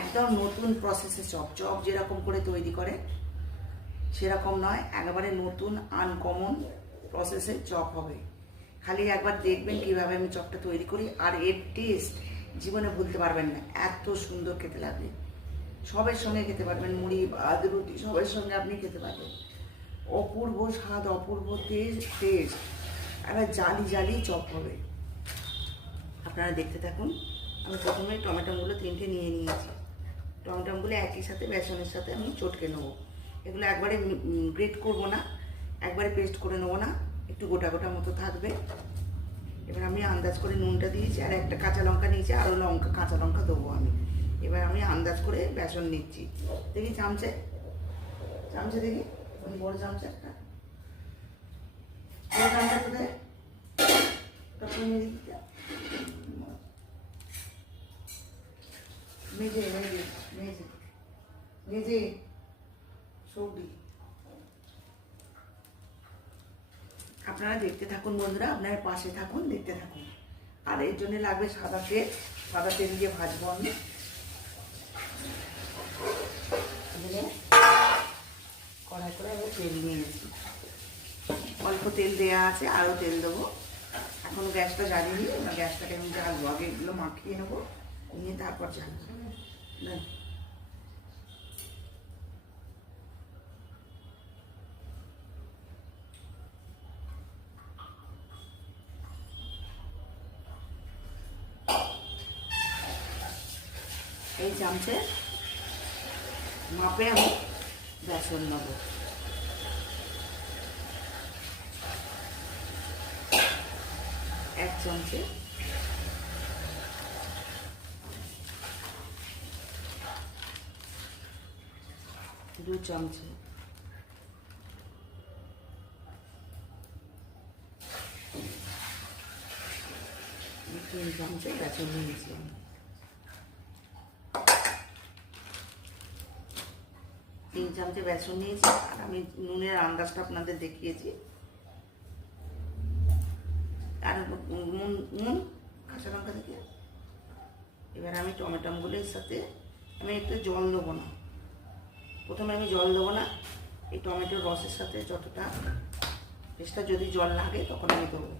একদম নতুন প্রসেসে চপ। চপ যেরকম করে তৈরি করে সেরকম নয়, একেবারে নতুন আনকমন প্রসেসে চপ হবে। খালি একবার দেখবেন কীভাবে আমি চপটা তৈরি করি, আর এর টেস্ট জীবনে ভুলতে পারবেন না। এত সুন্দর খেতে লাগবে, সবের সঙ্গে খেতে পারবেন, মুড়ি ভাত রুটি সবের সঙ্গে আপনি খেতে পারবেন। অপূর্ব স্বাদ, অপূর্ব টেস্ট, এবার জালি জালি চপ হবে। আপনারা দেখতে থাকুন। আমি প্রথমে টমেটোগুলো 3টে নিয়ে নিয়েছি। টমেটোগুলো একই সাথে বেসনের সাথে আমি চটকে নেবো। এগুলো একবারে গ্রেট করবো না, একবারে পেস্ট করে নেবো না, একটু গোটা গোটা মতো থাকবে। এবার আমি আন্দাজ করে নুনটা দিয়েছি, আর একটা কাঁচা লঙ্কা নিয়েছি, আরও কাঁচা লঙ্কা দেবো আমি। এবার আমি আন্দাজ করে বেসন নিচ্ছি। দেখি চামচে দেখি, বড় চামচে একটা, বড় চামচা কোথায়, মেজে মেজে মেজে মেজে সবজি। আপনারা দেখতে থাকুন বন্ধুরা, আপনারা পাশে থাকুন, দেখতে থাকুন। আর এর জন্য লাগবে সাদা তেল। সাদা তেল দিয়ে ভাজবো আমি। কড়াই করে আমি তেল নিয়েছি, অল্প তেল দেওয়া আছে, আরও তেল দেবো। এখন গ্যাসটা জ্বালিয়ে এবার গ্যাসটাকে আমি জ্বালবো। আগে এগুলো মাখিয়ে নেবো, নিয়ে তারপর জ্বালবো। এই চামচে মাপে আমি বেসন নেব। এক চামচে, দু চামচে, তিন চামচে বেসন নিয়েছি আমি। তিন চামচে বেসন নিয়েছি, আর আমি নুনের আন্দাজটা আপনাদের দেখিয়েছি। আর নুন কাঁচা লঙ্কা থেকে। এবার আমি টমেটোগুলোর সাথে আমি একটু জল দেবো না, প্রথমে আমি জল দেবো না। এই টমেটোর রসের সাথে যতটা পেস্টটা, যদি জল লাগে তখন আমি দেবো।